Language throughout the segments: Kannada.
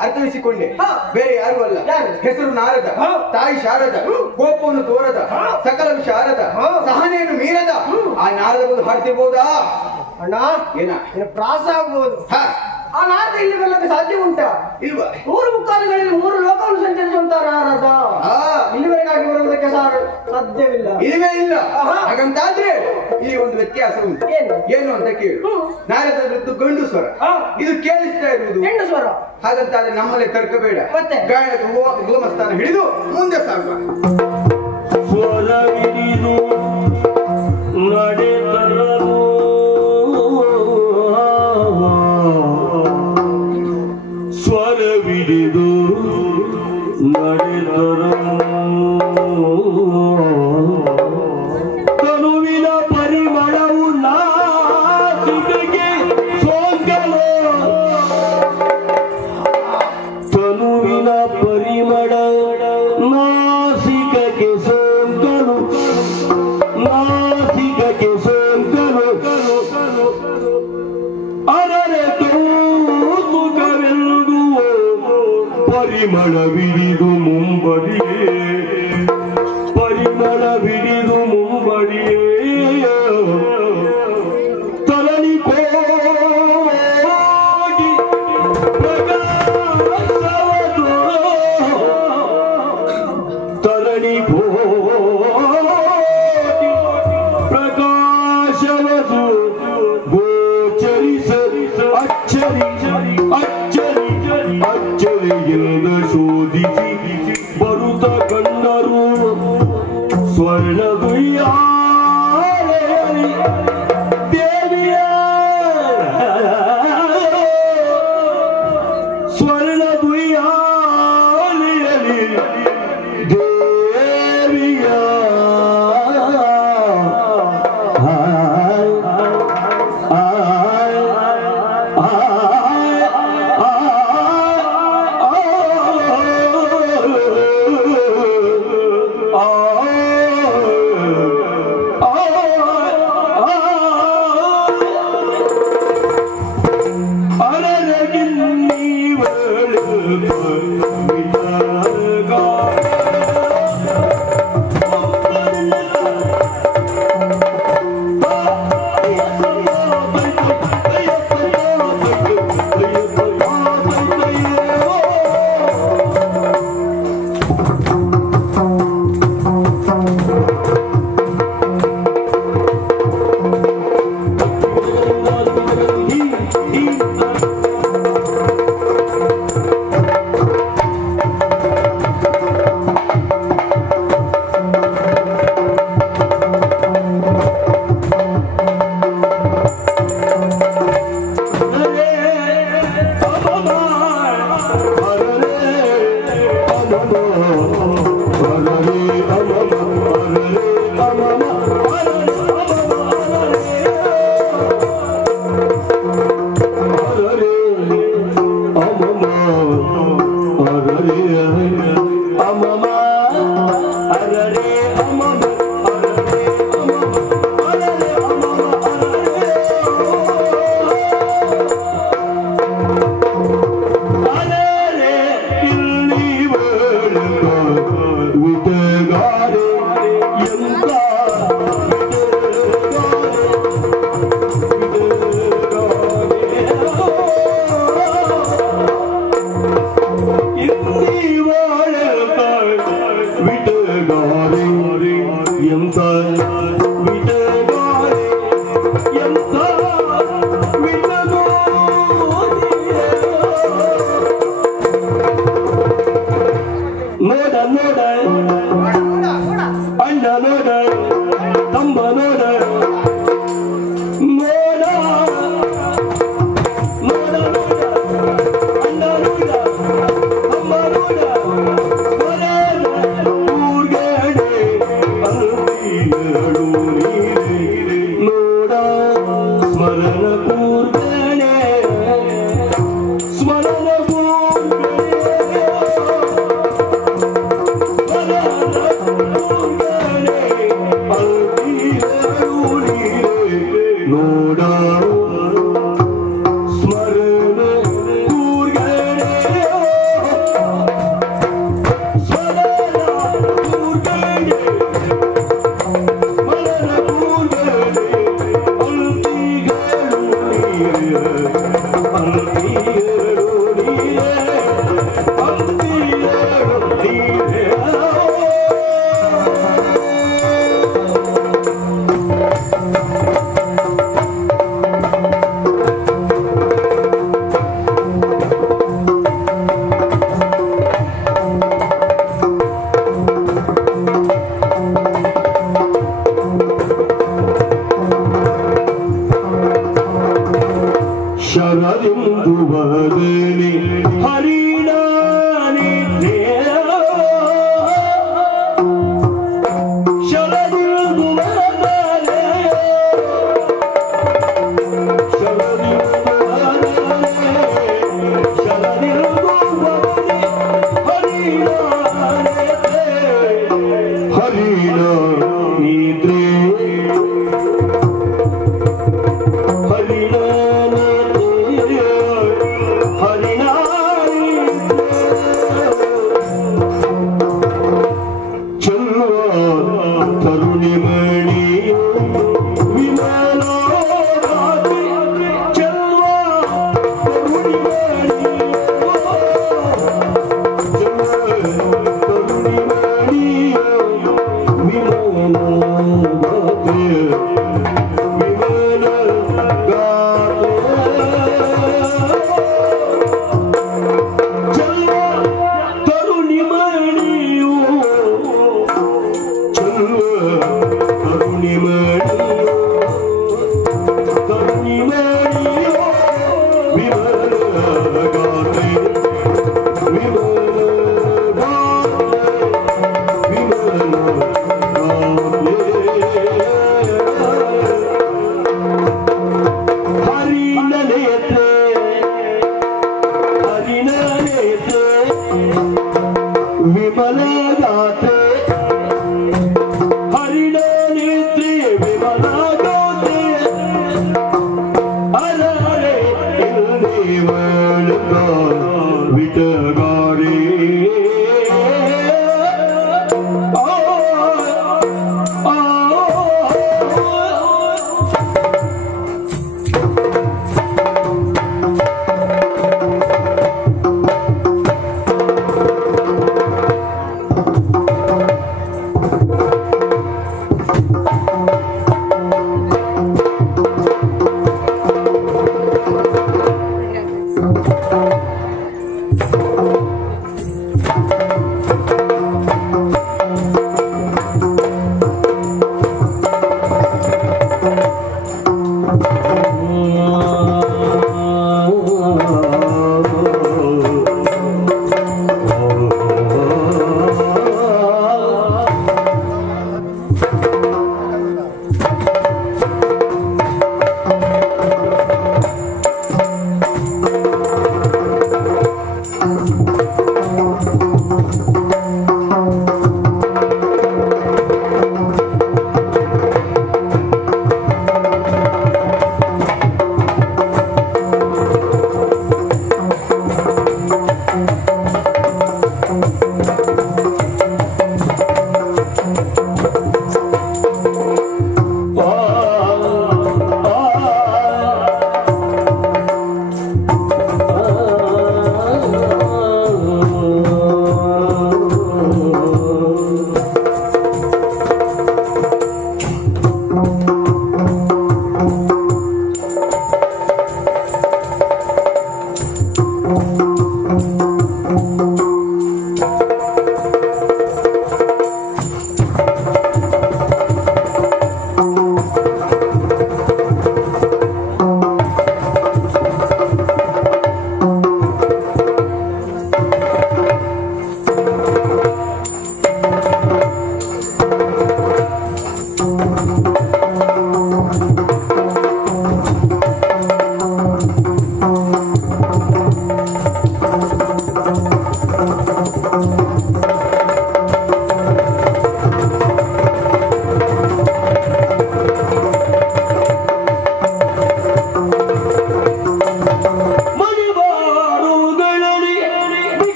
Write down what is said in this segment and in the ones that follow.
ಅರ್ಥವಿಸಿಕೊಂಡೆ ಬೇರೆ ಯಾರು ಅಲ್ಲ ಹೆಸರು ನಾರದ ತಾಯಿ ಶಾರದ ಕೋಪವನ್ನು ತೋರದ ಸಕಲ ಶಾರದ ಸಹನೆಯನ್ನು ಮೀರದ ಆ ನಾರದ ಬಂದು ಹಾಡ್ತಿರ್ಬೋದಾ ಅಣ್ಣ ಏನ ಪ್ರಾಸ ಆಗ್ಬಹುದು ಆ ನಾರದ ಇಲ್ಲಿ ಬರಲಿಕ್ಕೆ ಸಾಧ್ಯ ಉಂಟಾ ಇಲ್ವಾ 3 ಮುಕ್ಕಾಲುಗಳಲ್ಲಿ 3 ಲೋಕವನ್ನು ಸಂಚರಿಸುವಂತ ನಾರದ ಇಲ್ಲಿವರೆಗಾಗಿ ಬರುವುದಕ್ಕೆ ಸಾಧ್ಯವಿಲ್ಲ ಇಲ್ಲವೇ ಇಲ್ಲ ಹಾಗಂತಾದ್ರೆ ಇಲ್ಲಿ ಒಂದು ವ್ಯತ್ಯಾಸ ಉಂಟು ಏನು ಅಂತ ಕೇಳು ನಾರದರದ್ದು ಗಂಡು ಸ್ವರ ಇದು ಕೇಳಿಸ್ತಾ ಇರುವುದು ಹೆಣ್ಣು ಸ್ವರ ಹಾಗಂತಾದ್ರೆ ನಮ್ಮಲ್ಲೇ ತರ್ಕಬೇಡ ಮತ್ತೆ ಗಾಯನ ಗೋಮಸ್ಥಾನ ಹಿಡಿದು ಮುಂದೆ ಸಾಗುವ ಸ್ವರವಿಡಿದು ನಡೆದರು ಸ್ವರವಿಡಿದು ನಡೆದರು ತನುವಿನ ಪರಿಮಳವು ನಾಸಿಕೆಗೆ ಸೋಂಕಲು ತನುವಿನ ಪರಿಮಳ ನಾಸಿಕಕ್ಕೆ ಸೋಂಕಲು ನಾಸಿಕಕ್ಕೆ ಸೋಂಕಲು ಅರರೆ ತೂಕವೆಂದು ಪರಿಮಳವಿಡಿದು ಮುಂಬಡಿಯೇ ಪರಿಮಳವಿಡಿದು ಮುಂಬಡಿಯೇ ತರಳಿ ಹೋಗಿ ಪ್ರಕಾಶವದು ತರಳಿ ಹೋಗಿ ಪ್ರಕಾಶವದು ಗೋಚರಿಸ ಅಚ್ಚರಿ ಅಚ್ಚರಿ ಅಚ್ಚರಿಯಿಂದ ಶೋಧಿಸಿ ಬರುತ್ತ ಕಣ್ಣ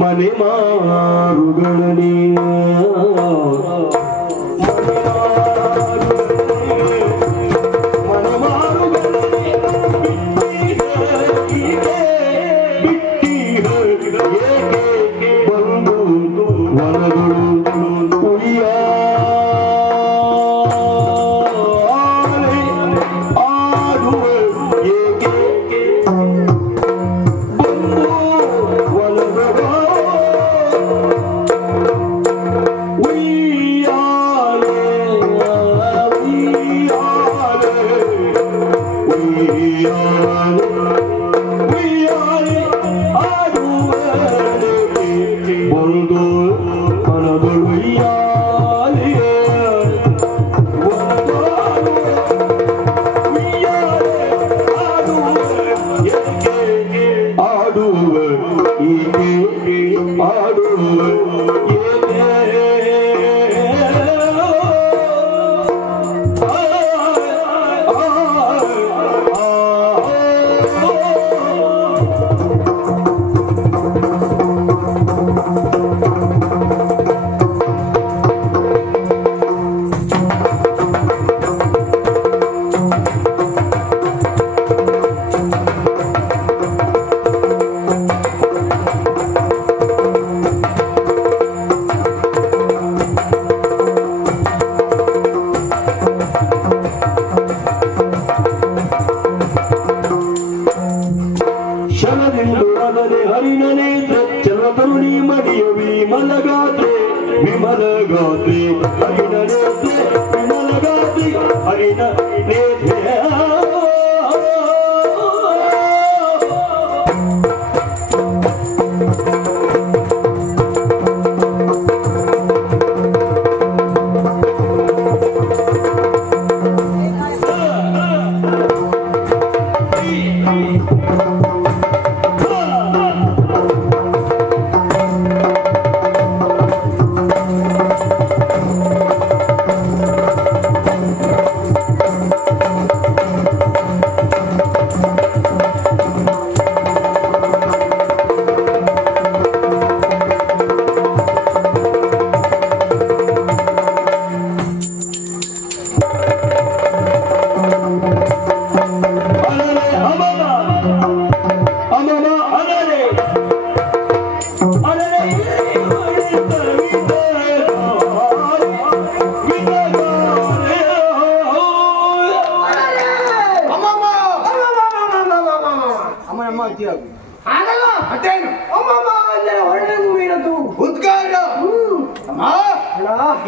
ಮನೆ ಮಾರುಗಳನೆ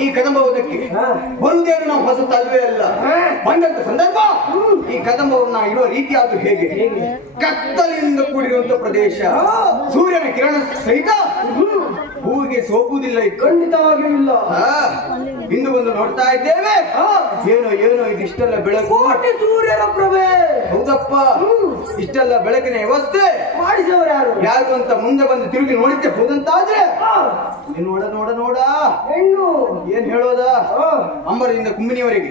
ಈ ಕದಂಬವುದಕ್ಕೆ ಬರುವುದೇನು ನಾವು ಹೊಸತಲ್ವೇ ಅಲ್ಲ. ಬಂದಂತ ಸಂದರ್ಭ ಈ ಕದಂಬವನ್ನ ಇರುವ ರೀತಿ ಆದ್ರೂ ಹೇಗೆ? ಕತ್ತಲಿಂದ ಕೂಡಿರುವಂತ ಪ್ರದೇಶ, ಸೂರ್ಯನ ಕಿರಣ ಸಹಿತ ಹೂವಿಗೆ ಸೋಕುವುದಿಲ್ಲ. ಖಂಡಿತವಾಗಿಯೂ ಇಲ್ಲ. ಇಂದು ಬಂದು ನೋಡ್ತಾ ಇದ್ದೇವೆ. ಏನೋ ಏನೋ ಇದಿಷ್ಟೆಲ್ಲ ಬೆಳಕು, ಕೋಟಿ ಸೂರ್ಯನ ಪ್ರಭೆ. ಹೌದಪ್ಪ, ಇಷ್ಟೆಲ್ಲ ಬೆಳಕಿನ ವ್ಯವಸ್ಥೆ ಮಾಡಿದವರು ಯಾರು ಯಾರು ಅಂತ ಮುಂದೆ ಬಂದು ತಿರುಗಿ ನೋಡಿದ್ದೆ ಹೋದಂತಾದ್ರೆ ನೋಡ ನೋಡ ನೋಡ ಹೆಣ್ಣು ಏನ್ ಹೇಳೋದ? ಅಂಬರದಿಂದ ಕುಮ್ಮಿನಿಯವರೆಗೆ,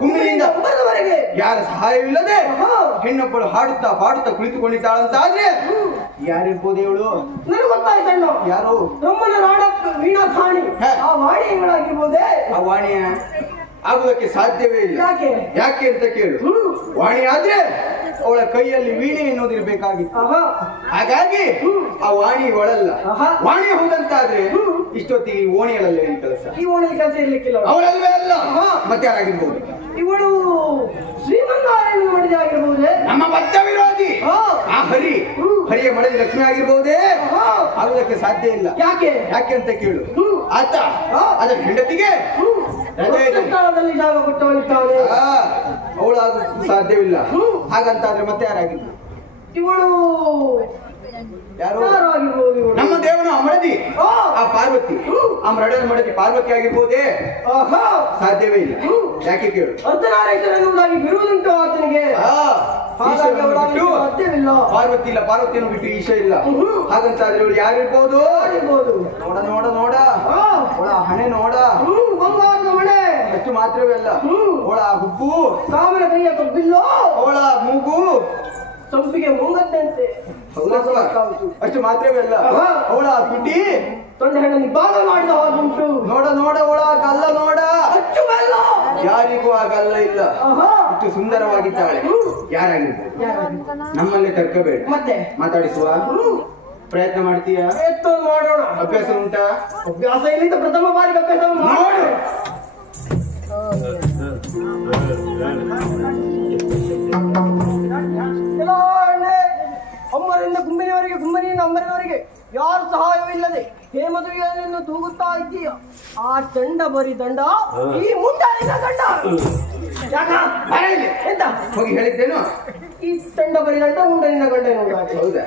ಕುಮ್ಮಿನಿಯಿಂದ ಅಂಬರದವರೆಗೆ ಯಾರ ಸಹಾಯವಿಲ್ಲದೆ ಹೆಣ್ಣೊಬ್ಬಳು ಹಾಡುತ್ತಾ ಪಾಡುತ್ತಾ ಕುಳಿತುಕೊಂಡಿದ್ದಾಳಂತಾದ್ರೆ ಯಾರಿರ್ಬೋದು ಹೇಳು? ನನಗೆ ಗೊತ್ತಾಯ್ತಣ್ಣ. ಯಾರು? ನಮ್ಮನ ನಾಡ ವೀಣಾ ಥಾಣಿ, ಆ ವಾಣಿ ಹೆಂಗಳಾಗಿರ್ಬೋದೇ? ಆ ವಾಣಿಯ ಆಗುವುದಕ್ಕೆ ಸಾಧ್ಯವೇ ಇಲ್ಲ. ಯಾಕೆ? ಯಾಕೆ ಅಂತ ಕೇಳು. ವಾಣಿ ಆದ್ರೆ ಅವಳ ಕೈಯಲ್ಲಿ ವೀಣೆ ಎನ್ನುವುದಿರ್ಬೇಕಾಗಿತ್ತು. ಹಾಗಾಗಿ ಆ ವಾಣಿ ಒಳಲ್ಲ. ವಾಣಿ ಹೋದಂತಾದ್ರೆ ಇಷ್ಟೊತ್ತಿಗೆ ಓಣಿಯಲ್ಲೇ ಕೆಲಸ. ಈ ಓಣಿ ಕೆಲಸ ಇರ್ಲಿಕ್ಕಿಲ್ಲ. ಅವಳಲ್ವೇ ಅಲ್ಲ, ಮತ್ತೆ ಯಾರಾಗಿರ್ಬೋದು? ಇವಳು ಶ್ರೀಮಂಗಾರನ್ನು ಮಾಡಿದ ಆಗಿರ್ಬಹುದೇ? ನಮ್ಮ ಬದ್ಧ ವಿರೋಧಿ ಆ ಹರಿಯ ಮಡದಿ ಲಕ್ಷ್ಮಿ ಆಗಿರ್ಬಹುದೇ? ಆಗುವುದಕ್ಕೆ ಸಾಧ್ಯ ಇಲ್ಲ. ಯಾಕೆ? ಯಾಕೆ ಅಂತ ಕೇಳು. ಆತ ಅದರ ಹೆಂಡತಿಗೆ ಸ್ಥಳದಲ್ಲಿ ಜಾಗ ಕೊಟ್ಟವಳಿದ್ದಾನೆ. ಅವಳಾಗ ಸಾಧ್ಯವಿಲ್ಲ. ಹಾಗಂತಾದ್ರೆ ಮತ್ತೆ ಯಾರಾಗಿದ್ದು? ಇವಳು ಯಾರು? ಯಾರಾಗಿರ್ಬೋದು? ನಮ್ಮ ದೇವನ ಮಡದಿ ಆ ಪಾರ್ವತಿ, ಆ ಮರಡನ ಮಡದಿ ಪಾರ್ವತಿ ಆಗಿರ್ಬೋದೇ? ಸಾಧ್ಯವೇ ಇಲ್ಲ. ಯಾಕೆ ಕೇಳು. ಅರ್ಧನಾರೀಶ್ವರನಾಗಿ ಬಿರುವುದುಂಟು ಆತನಿಗೆ. ಹಾಗಾಗಿ ಅವಳ ಬಿಟ್ಟು ಸಾಧ್ಯವಿಲ್ಲ. ಪಾರ್ವತಿ ಇಲ್ಲ, ಪಾರ್ವತಿಯನ್ನು ಬಿಟ್ಟು ಈಶ ಇಲ್ಲ. ಹಾಗಂತಾದ್ರೆ ಇವಳು ಯಾರಿರ್ಬೋದು? ನೋಡ ನೋಡ ನೋಡ, ಅವಳ ಹಣೆ ನೋಡ, ಬಂಗಾರದ ಮನೆ. ಅಷ್ಟು ಮಾತ್ರವೇ ಅಲ್ಲ, ಅವಳ ಹುಬ್ಬು, ಕಾಮನ ಕೈಯ ಕಬ್ಬಿಲ್ಲೋ, ಅವಳ ಮೂಗು ಸಂಪಿಗೆ ಮುಂಗತ್ತಂತೆ. ಅಷ್ಟು ಮಾತ್ರವೇ ಅಲ್ಲ, ಅವಳ ತುಟಿ ತೊಂಡೆ ಹಣ್ಣು ನಿಭಾಗ ಮಾಡಿದ ಹಾಗುಂಟು. ನೋಡ ನೋಡ, ಅವಳ ಗಲ್ಲ ನೋಡ, ಅಚ್ಚು ಬೆಲ್ಲ. ಯಾರಿಗೂ ಆ ಗಲ್ಲ ಇಲ್ಲ. ಇಷ್ಟು ಸುಂದರವಾಗಿದ್ದಾಳೆ. ಯಾರಾಗಿರ್ಬೋದು? ನಮ್ಮಲ್ಲೇ ತರ್ಕಬೇಡ. ಮತ್ತೆ ಮಾತಾಡಿಸುವ ಪ್ರಯತ್ನ ಮಾಡ್ತೀಯಾ? ಪ್ರಯತ್ನ ಮಾಡೋಣ. ಅಭ್ಯಾಸ ಉಂಟಾ? ಅಭ್ಯಾಸ ಇಲ್ಲಿಂದ ಪ್ರಥಮ ಬಾರಿಗೆ ಅಭ್ಯಾಸ ಮಾಡು. ಅಮ್ಮರಿಂದ ಗುಂಬಿನವರೆಗೆ, ಗುಂಬಿನಿಯಿಂದ ಅಮ್ಮನವರೆಗೆ ಯಾರು ಸಹಾಯವಿಲ್ಲದೆ ಹೇಮದುವಿಯನ್ನು ತೂಗುತ್ತಾ ಇದ್ದೀಯ. ಆ ಚಂಡ ಬರಿ ದಂಡ, ಈ ಮುಂಡಾಲಿನ ದಂಡ. ಯಾಕ ಎಂತ ಹೋಗಿ ಹೇಳಿದ್ದೇನು? ಈ ಚಂಡ ಬರಿ ದಂಡ, ಮುಂಡಲಿನ ಗಂಡ ನೋಡ. ಹೌದಾ?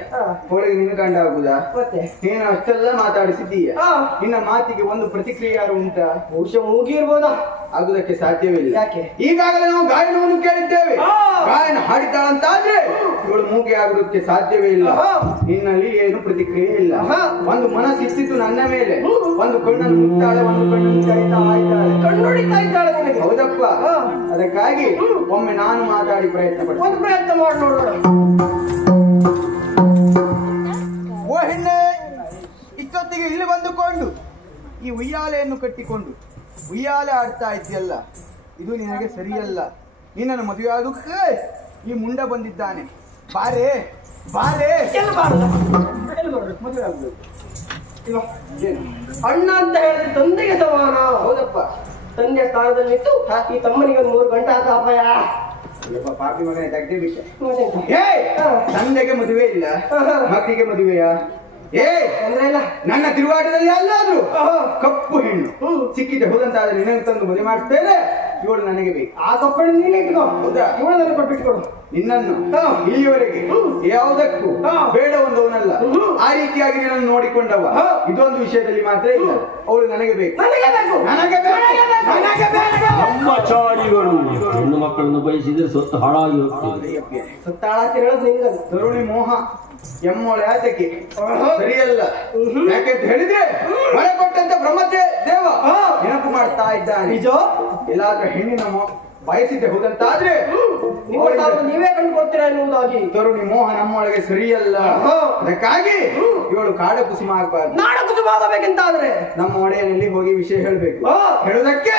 ಹೋಳಿಗೆ ನಿನ್ನ ಗಂಡ ಆಗುದಾ? ಮತ್ತೆ ನೀನು ಅಷ್ಟೆಲ್ಲ ಮಾತಾಡಿಸಿದ್ದೀಯ. ನಿನ್ನ ಮಾತಿಗೆ ಒಂದು ಪ್ರತಿಕ್ರಿಯೆ ಯಾರು ಉಂಟಾ? ಬಹುಶಃ ಮುಗಿರ್ಬೋದಾ? ಆಗುದಕ್ಕೆ ಸಾಧ್ಯವಿಲ್ಲ. ಯಾಕೆ? ಈಗಾಗಲೇ ನಾವು ಗಾಯನವನ್ನು ಕೇಳಿದ್ದೇವೆ. ಗಾಯನ ಹಾಡಿದ್ದಾಳಂತಾದ್ರೆ ಇವಳು ಮೂಗೆ ಆಗುದಕ್ಕೆ ಸಾಧ್ಯವೇ ಇಲ್ಲ. ನಿನ್ನಲ್ಲಿ ಏನು ಪ್ರತಿಕ್ರಿಯೆ ಇಲ್ಲ. ಒಂದು ಮನಸ್ಸಿತ್ತು ನನ್ನ ಮೇಲೆ, ಒಂದು ಕಣ್ಣನ್ನು ಮುಟ್ಟಾಳೆ, ಒಂದು ಕಣ್ಣನ್ನು ಕರಿತಾ ಇದ್ದಾಳೆ, ಕಣ್ಣುಡಿತಾ ಇದ್ದಾಳೆ ನಿನಗೆ. ಹೌದಪ್ಪ. ಅದಕ್ಕಾಗಿ ಒಮ್ಮೆ ನಾನು ಮಾತಾಡಿ ಪ್ರಯತ್ನ ಪಡ್ತೀನಿ. ಒಂದು ಪ್ರಯತ್ನ ಮಾಡಿ ನೋಡೋಣ. ಓ ಹೆಣ್ಣೆ, ಇಷ್ಟೊತ್ತಿಗೆ ಇಲ್ಲಿ ಬಂದುಕೊಂಡು ಈ ಉಯ್ಯಾಲೆಯನ್ನು ಕಟ್ಟಿಕೊಂಡು ಉಯ್ಯಾಲೆ ಆಡ್ತಾ ಇದ್ಯಲ್ಲ, ಇದು ನಿನಗೆ ಸರಿಯಲ್ಲ. ನಿನ್ನನ್ನು ಮದುವೆ ಆಗೋಕ್ಕೆ ಈ ಮುಂಡ ಬಂದಿದ್ದಾನೆ. ಬಾರೆ ಬಾರೆ. ಮದುವೆ ಆಗ್ಬೇಕು. ಅಣ್ಣ ಅಂತ ಹೇಳಿದ್ರೆ ತಂದೆಗೆ ಸಮಾನ. ಹೌದಪ್ಪ. ತಂದೆ ಸ್ಥಾನದಲ್ಲಿ ನಿಂತು ಈ ತಮ್ಮನಿಗೆ 3 ಗಂಟೆ ಆದ ಅಪಾಯ. ಪಾಪಿ ಮಗನೇ ತೆಗ್ದೇ ಬಿಟ್ಟೆ. ತಂದೆಗೆ ಮದುವೆ ಇಲ್ಲ, ಮಕ್ಕಳಿಗೆ ಮದುವೆಯಾ? ಅಂದ್ರೆ ಇಲ್ಲ. ನನ್ನ ತಿರುವಾಟದಲ್ಲಿ ಅಲ್ಲಾದ್ರು ಕಪ್ಪು ಹೆಣ್ಣು ಸಿಕ್ಕಿದೆ ಹೋದಂತಾದ್ರೆ ನಿನ್ನನ್ನು ತಂದು ಮದುವೆ ಮಾಡ್ತೇನೆ. ಇವಳು ನನಗೆ ಬೇಕು. ಆ ಕಪ್ಪನ್ನು ನೀನೇ ಇಟ್ಕೋ. ಹೌದಾ? ಇವಳು ನನಗೆ ಕೊಟ್ಬಿಟ್ಕೊಡು. ನಿನ್ನನ್ನು ಇಲ್ಲಿಯವರೆಗೆ ಯಾವುದಕ್ಕೂ ಬೇಡ ಒಂದವನಲ್ಲ. ಆ ರೀತಿಯಾಗಿ ನಿನ್ನನ್ನು ನೋಡಿಕೊಂಡವ. ಇದೊಂದು ವಿಷಯದಲ್ಲಿ ಮಾತ್ರ ಇಲ್ಲ. ಅವಳು ನನಗೆ ಬೇಕು. ನನಗೆ ಬೇಕು. ನನಗೆ ಬೇಕು. ನನಗೆ ಬೇಕು. ಬ್ರಹ್ಮಚಾರಿಗಳು ಹೆಣ್ಣು ಮಕ್ಕಳನ್ನು ಬಯಸಿದ್ರೆ ಸೊತ್ತು ಹಾಳಾಗಿ ಹೋಗ್ತದೆ. ಸುತ್ತಾಳಕ್ಕೆ ಹೇಳೋದು ನಿಂಗೆ. ತರುಣಿ ಮೋಹ ಎಮ್ಮೊಳೆ ಆತಕ್ಕೆ ಸರಿಯಲ್ಲ. ಯಾಕೆಂತ ಹೇಳಿದ್ರೆ ಮಳೆ ಕೊಟ್ಟಂತ ಬ್ರಹ್ಮದೇವ ನೆನಪು ಮಾಡ್ತಾ ಇದ್ದಾನೆ. ನಿಜ. ಎಲ್ಲಾದ್ರೂ ಹೆಣ್ಣಿನ ಬಯಸಿದ್ದೆ ಹೋದಂತಾದ್ರೆ ನೀವೇ ಕಂಡುಕೊಳ್ತೀರಾ ಎನ್ನುವುದಾಗಿ. ತರುಣಿ ಮೋಹ ನಮ್ಮೊಳಗೆ ಸರಿಯಲ್ಲ. ಅದಕ್ಕಾಗಿ ಇವಳು ಕಾಡ ಕುಸುಮ ಆಗ್ಬಾರ್ದು. ನಾಡ ಕುಸುಮ ಆಗಬೇಕೆಂತಾದ್ರೆ ನಮ್ಮ ಒಡೆಯನಲ್ಲಿ ಹೋಗಿ ವಿಷಯ ಹೇಳ್ಬೇಕು. ಹೇಳುವುದಕ್ಕೆ